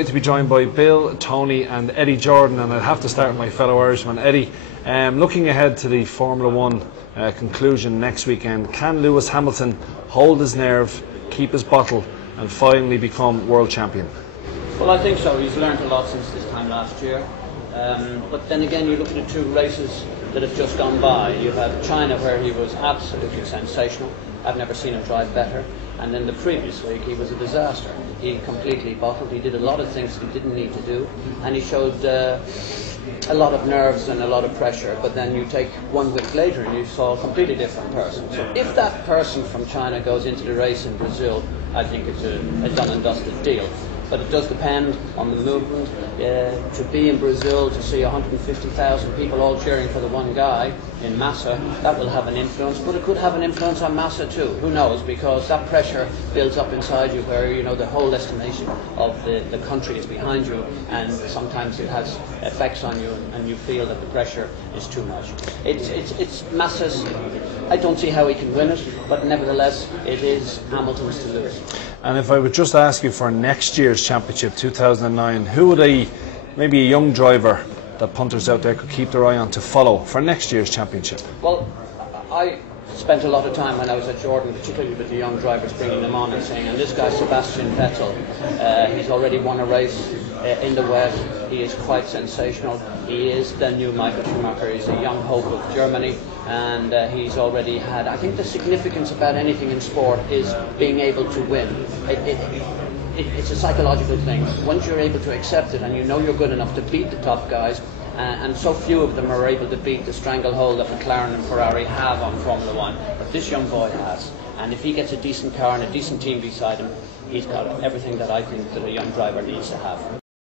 Great to be joined by Bill, Tony and Eddie Jordan, and I'd have to start with my fellow Irishman. Eddie, looking ahead to the Formula 1 conclusion next weekend, can Lewis Hamilton hold his nerve, keep his bottle and finally become world champion? Well, I think so. He's learned a lot since this time last year. But then again, you look at the two races that have just gone by. You have China, where he was absolutely sensational. I've never seen him drive better. And then the previous week, he was a disaster. He completely bottled. He did a lot of things he didn't need to do. And he showed a lot of nerves and a lot of pressure. But then you take 1 week later and you saw a completely different person. So if that person from China goes into the race in Brazil, I think it's a done and dusted deal. But it does depend on the movement. To be in Brazil, to see 150,000 people all cheering for the one guy in Massa, that will have an influence. But it could have an influence on Massa too. Who knows? Because that pressure builds up inside you, where you know the whole estimation of the country is behind you, and sometimes it has effects on you, and you feel that the pressure is too much. It's Massa's. I don't see how he can win it, but nevertheless, it is Hamilton's to lose. And if I would just ask you for next year's championship, 2009, who would maybe a young driver that punters out there could keep their eye on to follow for next year's championship? Well, I spent a lot of time when I was at Jordan, particularly with the young drivers, bringing them on and saying, and this guy Sebastian Vettel, he's already won a race in the West. He is quite sensational. He is the new Michael Schumacher. He's a young hope of Germany, and he's already had, I think the significance about anything in sport is being able to win. It's a psychological thing. Once you're able to accept it and you know you're good enough to beat the top guys, and so few of them are able to beat the stranglehold that McLaren and Ferrari have on Formula 1, but this young boy has. And if he gets a decent car and a decent team beside him, he's got everything that I think that a young driver needs to have.